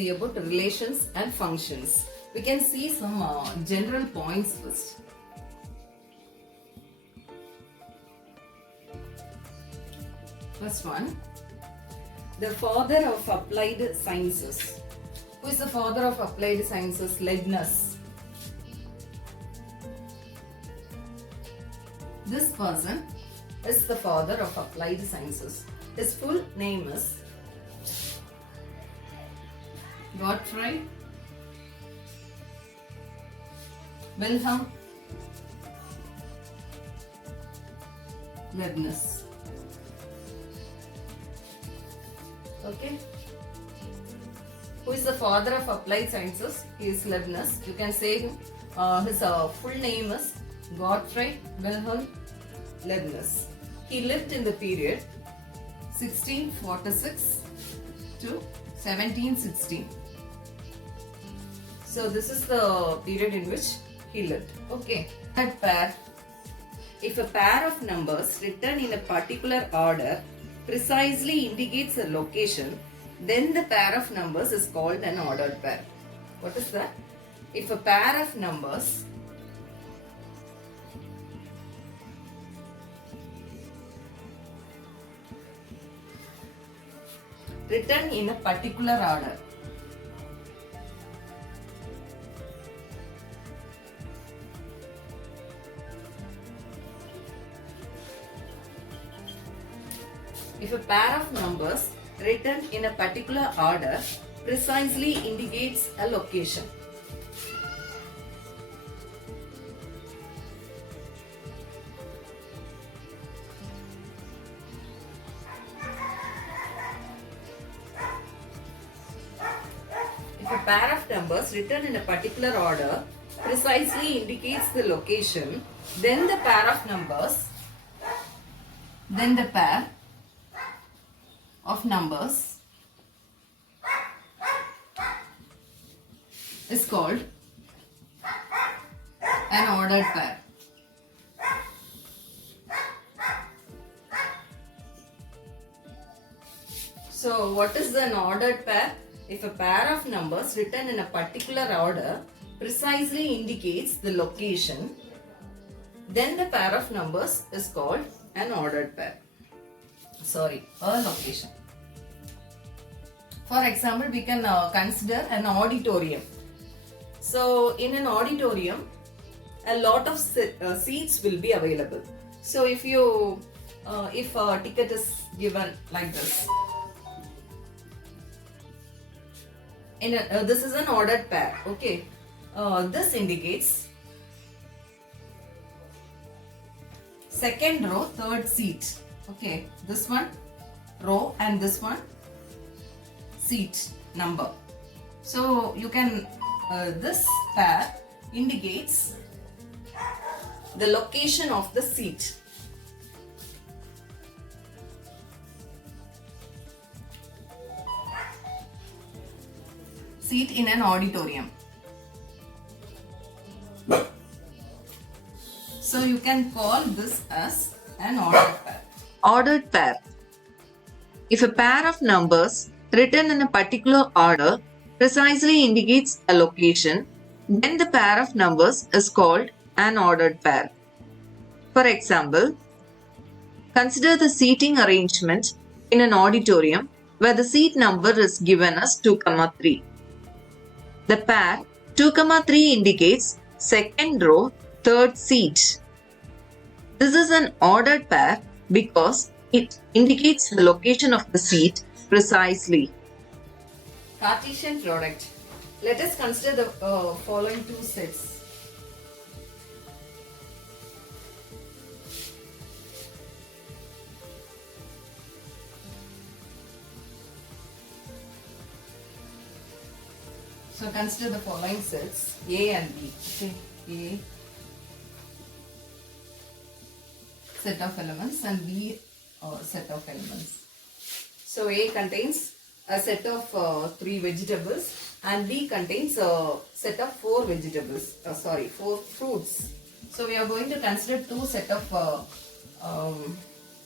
see about relations and functions. We can see some general points first. First one, the father of applied sciences. Who is the father of applied sciences? Leibniz. This person is the father of applied sciences. His full name is Gottfried Wilhelm Leibniz. Okay. Who is the father of applied sciences? He is Leibniz. You can say his full name is Gottfried Wilhelm Leibniz. He lived in the period 1646 to 1716. So this is the period in which he lived. Okay. That pair. If a pair of numbers written in a particular order precisely indicates a location, then the pair of numbers is called an ordered pair. What is that? If a pair of numbers written in a particular order if a pair of numbers written in a particular order precisely indicates a location. If a pair of numbers written in a particular order precisely indicates the location, then the pair of numbers is called an ordered pair. So what is an ordered pair? If a pair of numbers written in a particular order precisely indicates the location, then the pair of numbers is called an ordered pair. A location. For example, we can consider an auditorium. So in an auditorium, a lot of seats will be available. So if a ticket is given like this, this is an ordered pair. Okay, this indicates second row, third seat. Okay, this one row and this one seat number. So you can this pair indicates the location of the seat. Seat in an auditorium. So you can call this as an ordered pair. Ordered pair. If a pair of numbers written in a particular order precisely indicates a location, then the pair of numbers is called an ordered pair. For example, consider the seating arrangement in an auditorium where the seat number is given as 2, 3. The pair 2, 3 indicates second row, third seat. This is an ordered pair because it indicates the location of the seat precisely. Cartesian product. Let us consider the following two sets. So consider the following sets A and B. Okay. A set of elements and B set of elements. So A contains a set of 3 vegetables and B contains a set of 4 vegetables. 4 fruits. So we are going to consider 2 set of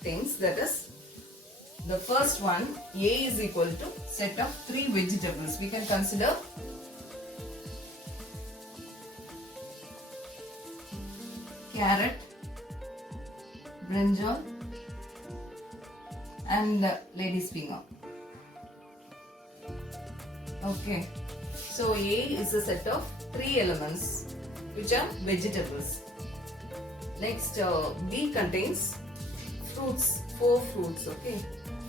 things, that is the first one, A is equal to set of 3 vegetables. We can consider carrot, brinjal and lady's finger. Okay, so A is a set of 3 elements which are vegetables. Next, B contains fruits, 4 fruits, okay.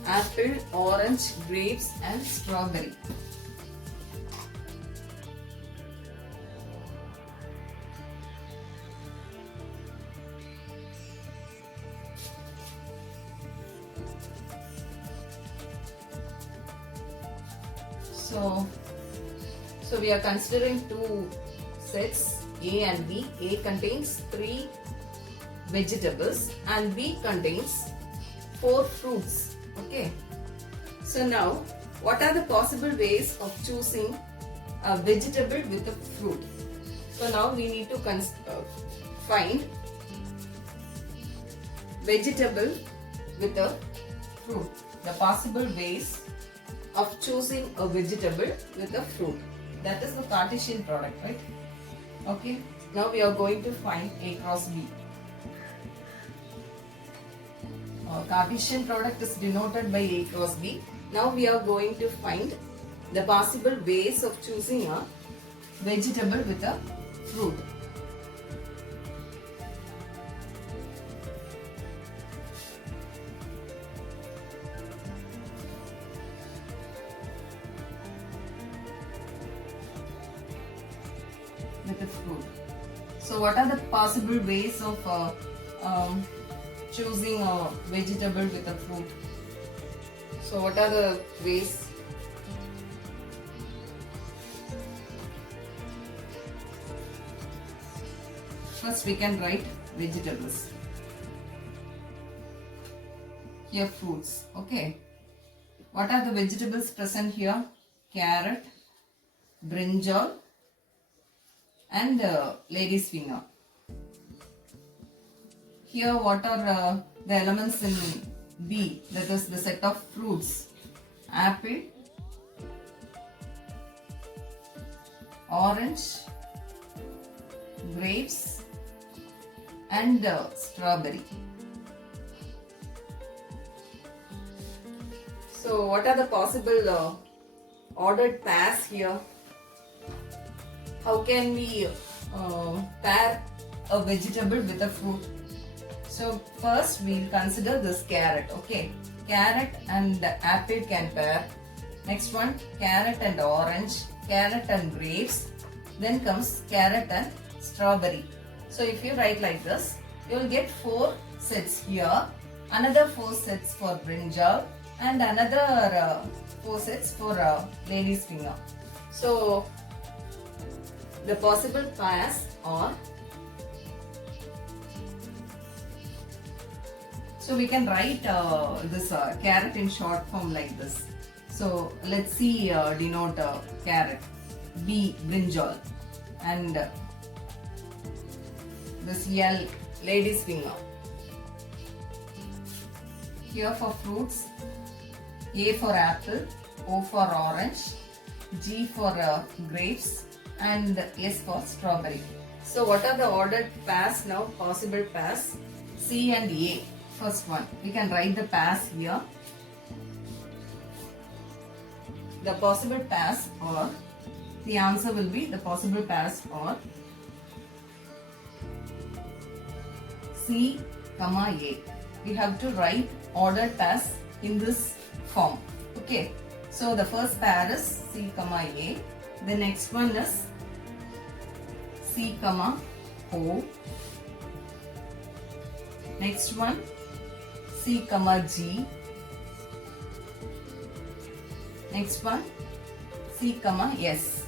Apple, orange, grapes and strawberry. So we are considering 2 sets, A and B. A contains 3 vegetables and B contains 4 fruits. Okay. So now, what are the possible ways of choosing a vegetable with a fruit? So now we need to find vegetable with a fruit. The possible ways of choosing a vegetable with a fruit. That is the Cartesian product, right? Okay. Now we are going to find A cross B. Cartesian product is denoted by A cross B. Now we are going to find the possible ways of choosing a vegetable with a fruit. With a fruit. So what are the possible ways of choosing a vegetable with a fruit? So what are the ways? First we can write vegetables. Here fruits. Okay. What are the vegetables present here? Carrot, brinjal and lady's finger. Here what are the elements in B, that is the set of fruits? Apple, orange, grapes and strawberry. So what are the possible ordered pairs here? How can we pair a vegetable with a fruit? So first we'll consider this carrot, okay. Carrot and apple can pair. Next one, carrot and orange, carrot and grapes. Then comes carrot and strawberry. So if you write like this, you will get 4 sets here, another 4 sets for brinjal and another 4 sets for lady's finger. So the possible pairs are, so we can write this carrot in short form like this. So let's see denote carrot, B brinjal and this L lady's finger. Here for fruits, A for apple, O for orange, G for grapes and S for strawberry. So what are the ordered pairs now? Possible pairs, C and A. First one, we can write the pairs here. The possible pairs are, the answer will be, the possible pairs are C, A. We have to write ordered pairs in this form. Okay. So the first pair is C, A. The next one is C, O. Next one C, G. Next one C, S.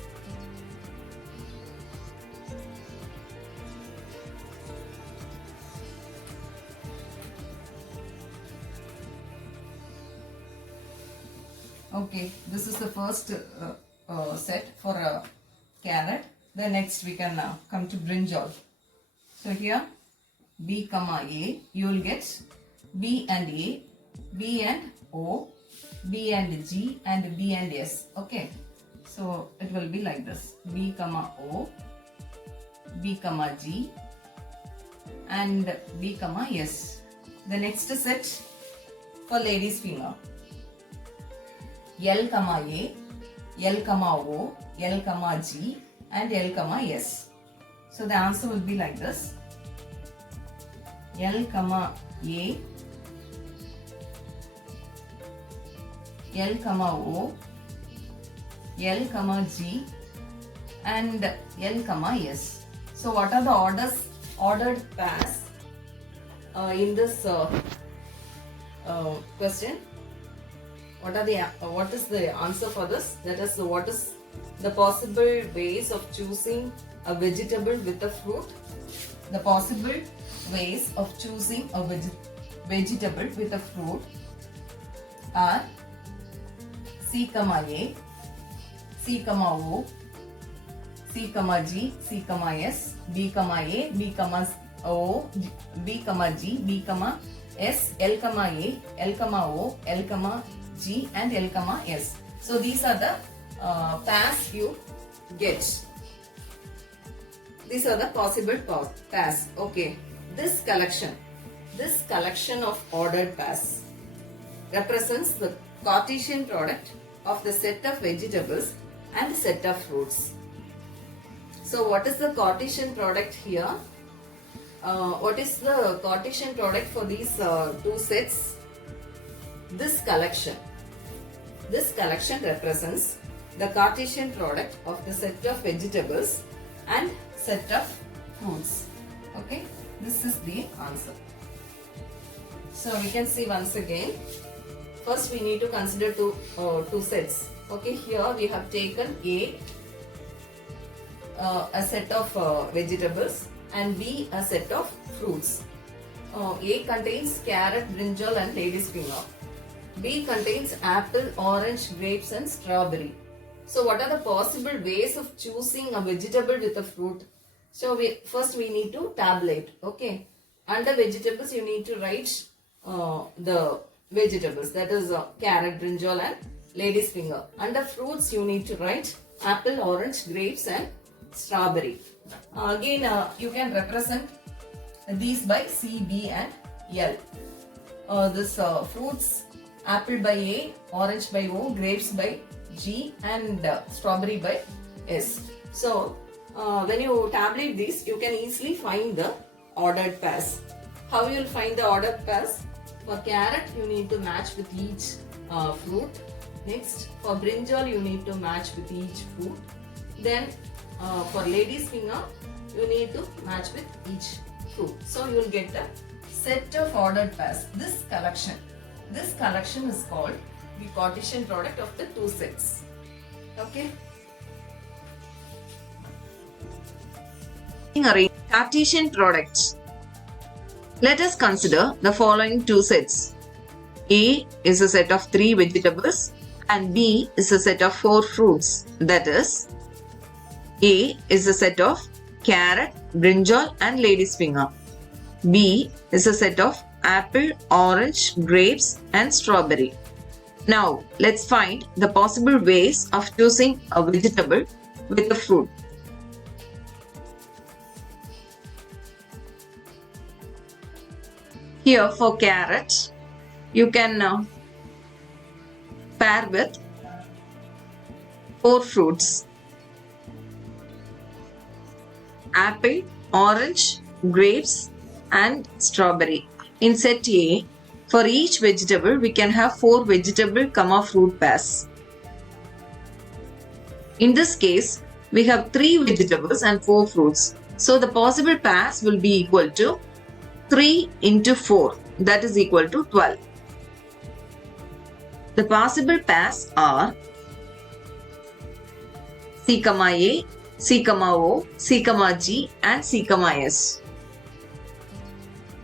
Okay, this is the first set for carrot. The next we can come to brinjal. So here B, A, you will get B and A, B and O, B and G, and B and S. Okay, so it will be like this: B comma O, B comma G, and B comma S. The next set for ladies finger: L comma A, L comma O, L comma G, and L comma S. So the answer will be like this: L comma A, L comma O, L comma G, and L comma S. So what are the ordered pairs in this question? What is the answer for this? That is, what is the possible ways of choosing a vegetable with a fruit? The possible ways of choosing a vegetable with a fruit are C comma A, C comma O, C comma G, C comma S, B comma A, B comma O, B comma G, B comma S, L comma A, L comma O, L comma G, and L comma S. So these are the pairs you get. These are the possible pairs. Okay, this collection of ordered pairs represents the Cartesian product of the set of vegetables and set of fruits. So what is the Cartesian product here? What is the Cartesian product for these two sets? This collection represents the Cartesian product of the set of vegetables and set of fruits. Okay, this is the answer. So we can see once again. First, we need to consider two sets. Okay, here we have taken A set of vegetables, and B a set of fruits. A contains carrot, brinjal, and lady's finger. B contains apple, orange, grapes, and strawberry. So what are the possible ways of choosing a vegetable with a fruit? So first we need to tabulate. Okay, under vegetables you need to write the vegetables, that is carrot, brinjal, and lady's finger. Under fruits you need to write apple, orange, grapes, and strawberry. Again you can represent these by C, B, and L. This fruits: apple by A, orange by O, grapes by G, and strawberry by S. So when you tabulate these, you can easily find the ordered pairs. How you will find the ordered pairs? For carrot, you need to match with each fruit. Next, for brinjal, you need to match with each fruit. Then for lady's finger, you need to match with each fruit. So you will get a set of ordered pairs. This collection is called the Cartesian product of the two sets. Okay. Arrange Cartesian products. Let us consider the following two sets. A is a set of 3 vegetables and B is a set of 4 fruits. That is, A is a set of carrot, brinjal, and lady's finger. B is a set of apple, orange, grapes, and strawberry. Now, let's find the possible ways of choosing a vegetable with a fruit. Here for carrot, you can pair with 4 fruits: apple, orange, grapes, and strawberry. In set A, for each vegetable, we can have 4 vegetable, fruit pairs. In this case, we have 3 vegetables and 4 fruits. So the possible pairs will be equal to 3 into 4, that is equal to 12. The possible pairs are C, A, C, O, C, G, and C, S.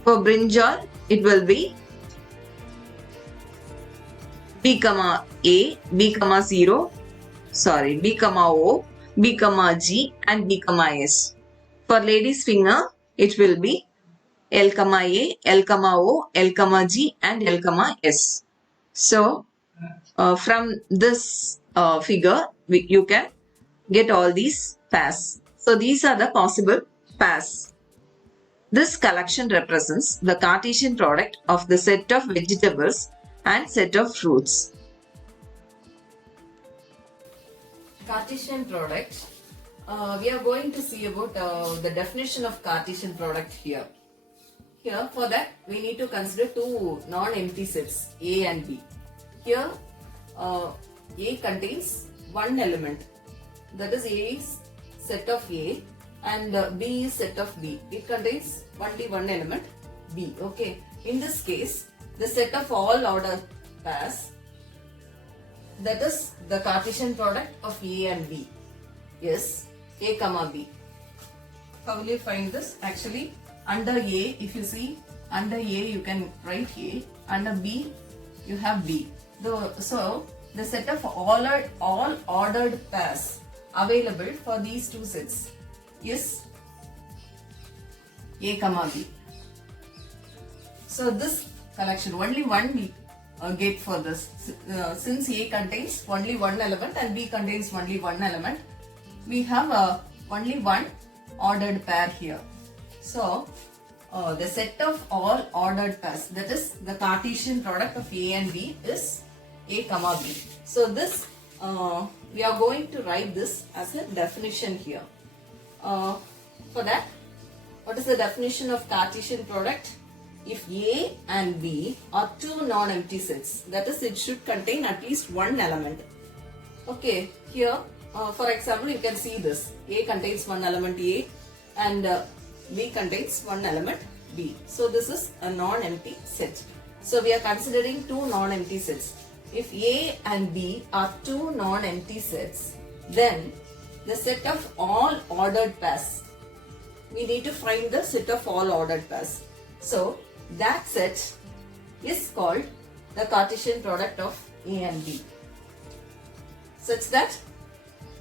For brinjal, it will be B, A, B, 0, B, O, B, G, and B, S. For lady's finger, it will be L, A, L, O, L, G, and L, S. So, from this figure, you can get all these pairs. So, these are the possible pairs. This collection represents the Cartesian product of the set of vegetables and set of fruits. Cartesian product. We are going to see about the definition of Cartesian product here. Here, for that, we need to consider two non-empty sets, A and B. Here, A contains one element. That is, A is set of A and B is set of B. It contains only one element, B. Okay. In this case, the set of all ordered pairs, that is the Cartesian product of A and B, is A comma B. How will you find this? Actually, under A, if you see, under A you can write A, under B you have B. So, the set of all ordered pairs available for these two sets is A comma B. So, this collection, only one we get for this. Since A contains only one element and B contains only one element, we have only one ordered pair here. So, the set of all ordered pairs, that is the Cartesian product of A and B, is A comma B. So, this we are going to write this as a definition here. For that, what is the definition of Cartesian product? If A and B are two non-empty sets, that is, it should contain at least one element. Okay, here, for example, you can see this. A contains one element A and B contains one element B. So, this is a non-empty set. So, we are considering two non-empty sets. If A and B are two non-empty sets, then the set of all ordered pairs, we need to find the set of all ordered pairs. So, that set is called the Cartesian product of A and B, such that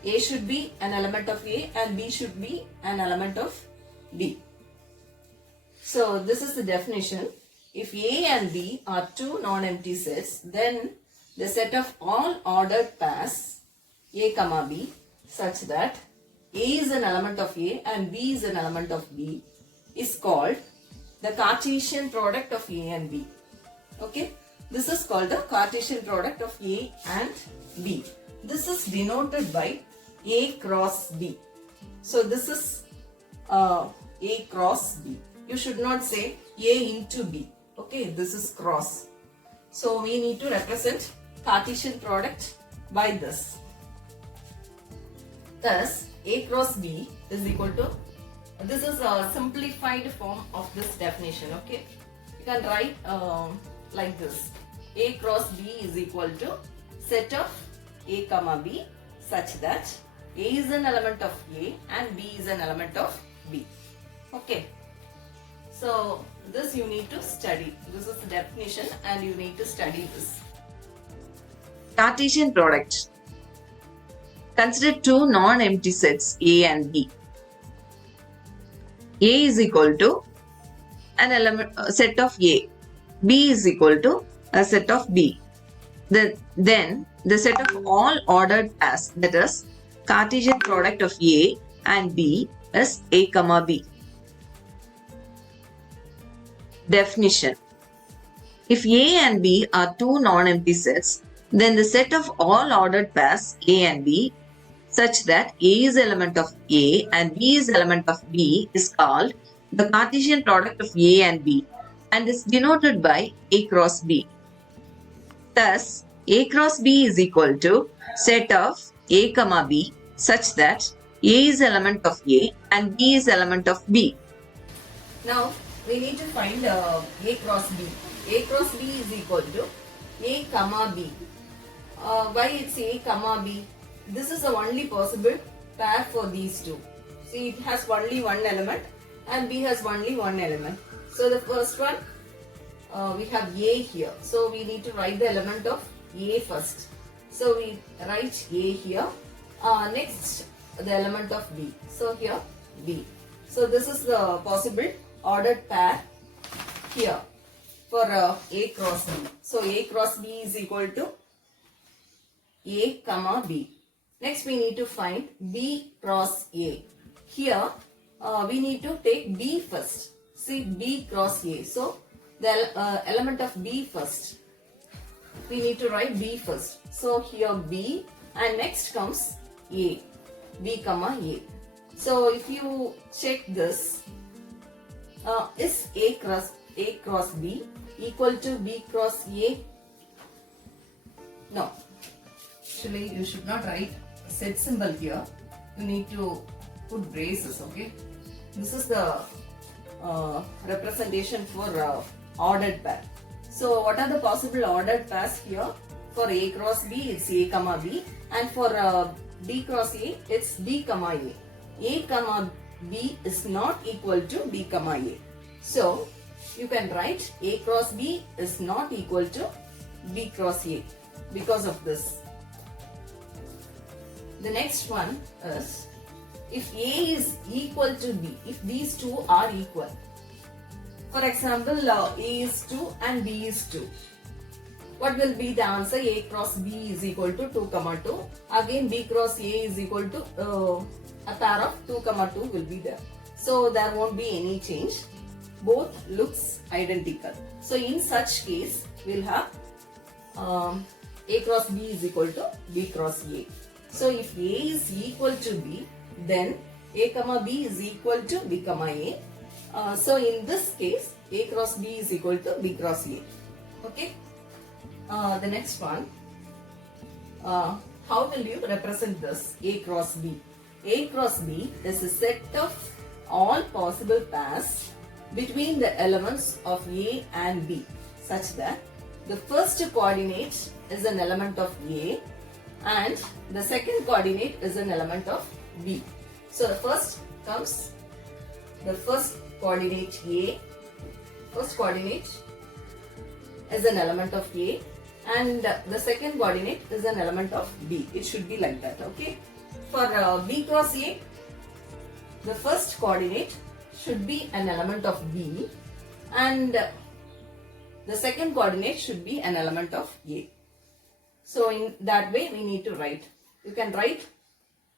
A should be an element of A and B should be an element of B. So, this is the definition. If A and B are two non-empty sets, then the set of all ordered pairs A comma B, such that A is an element of A and B is an element of B, is called the Cartesian product of A and B. Okay, this is called the Cartesian product of A and B. This is denoted by A cross B. So, this is A cross B. You should not say A into B. Okay, this is cross. So, we need to represent Cartesian product by this. Thus, A cross B is equal to, this is a simplified form of this definition. Okay, you can write like this. A cross B is equal to set of A comma B such that A is an element of A and B is an element of B. Okay. So, this you need to study. This is the definition and you need to study this. Cartesian product. Consider two non-empty sets A and B. A is equal to an element set of A. B is equal to a set of B. Then the set of all ordered pairs, that is Cartesian product of A and B, is A comma B. Definition. If A and B are two non-empty sets, then the set of all ordered pairs A and B, such that A is element of A and B is element of B, is called the Cartesian product of A and B and is denoted by A cross B. Thus, A cross B is equal to set of A comma B such that A is element of A and B is element of B. Now, we need to find A cross B. A cross B is equal to A comma B. Why it's A comma B? This is the only possible pair for these two. See, it has only one element and B has only one element. So, the first one, we have A here. So, we need to write the element of A first. So, we write A here. Next, the element of B. So, here B. So, this is the possible ordered pair here for A cross B. So A cross B is equal to A comma B. Next we need to find B cross A. Here we need to take B first. See B cross A. So the element of B first. We need to write B first. So here B and next comes A. B comma A. So if you check this, is A cross B equal to B cross A? No. Actually, you should not write set symbol here. You need to put braces, okay? This is the representation for ordered pair. So what are the possible ordered pairs here? For A cross B, it's A comma B, and for B cross A, it's B comma A. A comma B is not equal to B comma A. So you can write A cross B is not equal to B cross A because of this. The next one is, if A is equal to B, if these two are equal. For example, A is 2 and B is 2. What will be the answer? A cross B is equal to 2, 2. Again, B cross A is equal to a pair of 2, 2 will be there. So there won't be any change. Both looks identical. So in such case, we'll have A cross B is equal to B cross A. So if A is equal to B, then A comma B is equal to B comma A. So in this case, A cross B is equal to B cross A. Okay. The next one, how will you represent this A cross B? A cross B is a set of all possible pairs between the elements of A and B, such that the first coordinate is an element of A and the second coordinate is an element of B. So the first comes the first coordinate A, first coordinate is an element of A and the second coordinate is an element of B. It should be like that, okay? For B cross A, the first coordinate should be an element of B and the second coordinate should be an element of A. So in that way we need to write. You can write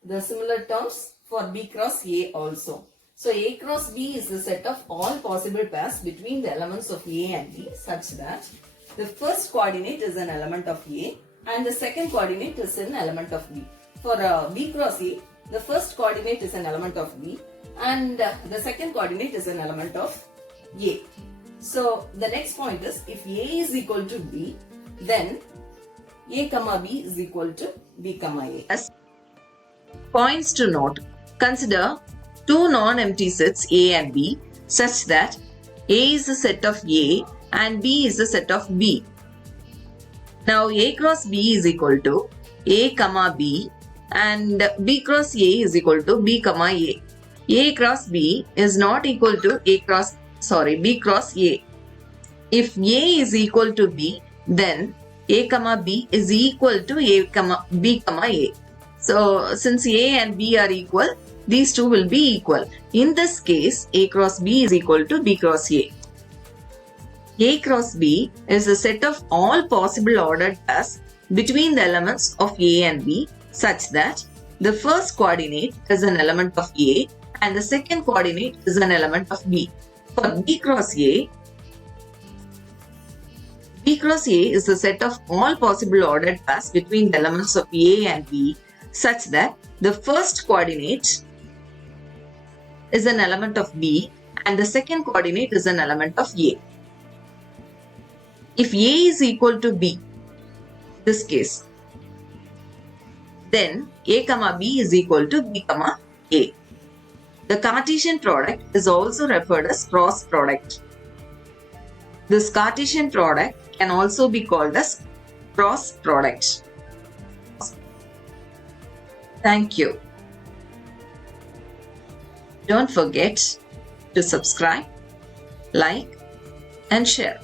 the similar terms for B cross A also. So A cross B is the set of all possible pairs between the elements of A and B such that the first coordinate is an element of A and the second coordinate is an element of B. For B cross A, the first coordinate is an element of B and the second coordinate is an element of A. So the next point is, if A is equal to B, then A comma B is equal to B comma A. As points to note, consider two non-empty sets A and B such that A is a set of A and B is a set of B. Now A cross B is equal to A comma B and B cross A is equal to B comma A. A cross B is not equal to B cross A. If A is equal to B, then A comma B is equal to B comma A. So since A and B are equal, these two will be equal. In this case, A cross B is equal to B cross A. A cross B is a set of all possible ordered pairs between the elements of A and B such that the first coordinate is an element of A and the second coordinate is an element of B. For B cross A is the set of all possible ordered pairs between the elements of A and B such that the first coordinate is an element of B and the second coordinate is an element of A. If A is equal to B, this case, then A comma B is equal to B comma A. The Cartesian product is also referred as cross product. This Cartesian product can also be called as cross product. Thank you. Don't forget to subscribe, like, and share.